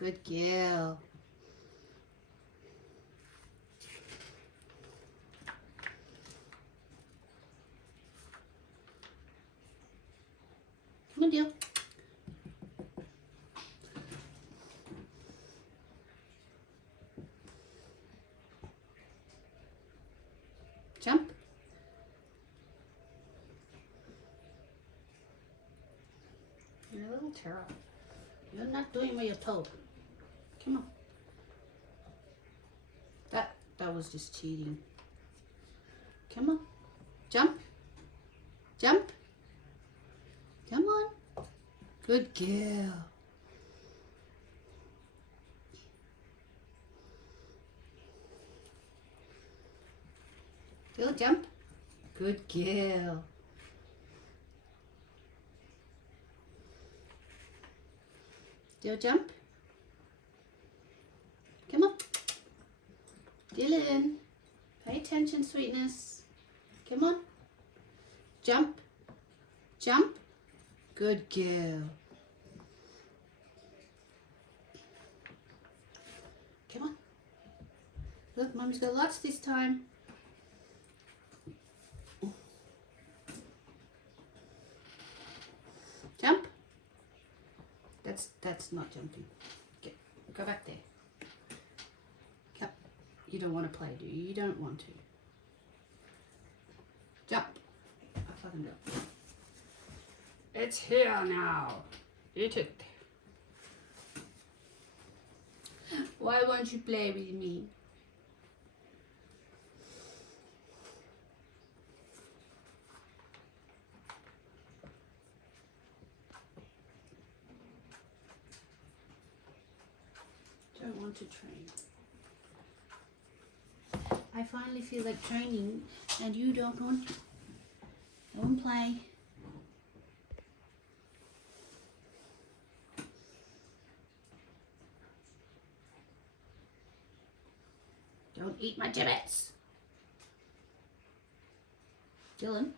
Good girl. Come on, Dill. Jump. You're a little terrible. You're not doing what you're told. Come on. That was just cheating. Come on. Jump. Jump. Come on. Good girl. Dill, jump. Good girl. Dill, jump. Come on. Dillon, pay attention, sweetness. Come on. Jump. Jump. Good girl. Come on. Look, Mommy's got lots this time. Jump. That's not jumping. Go back there. Come. You don't want to play, do you? You don't want to. Jump. I'll let him go. It's here now. Eat it. Why won't you play with me? Don't want to train. I finally feel like training and you don't want to. Don't play. Don't eat my giblets. Dillon.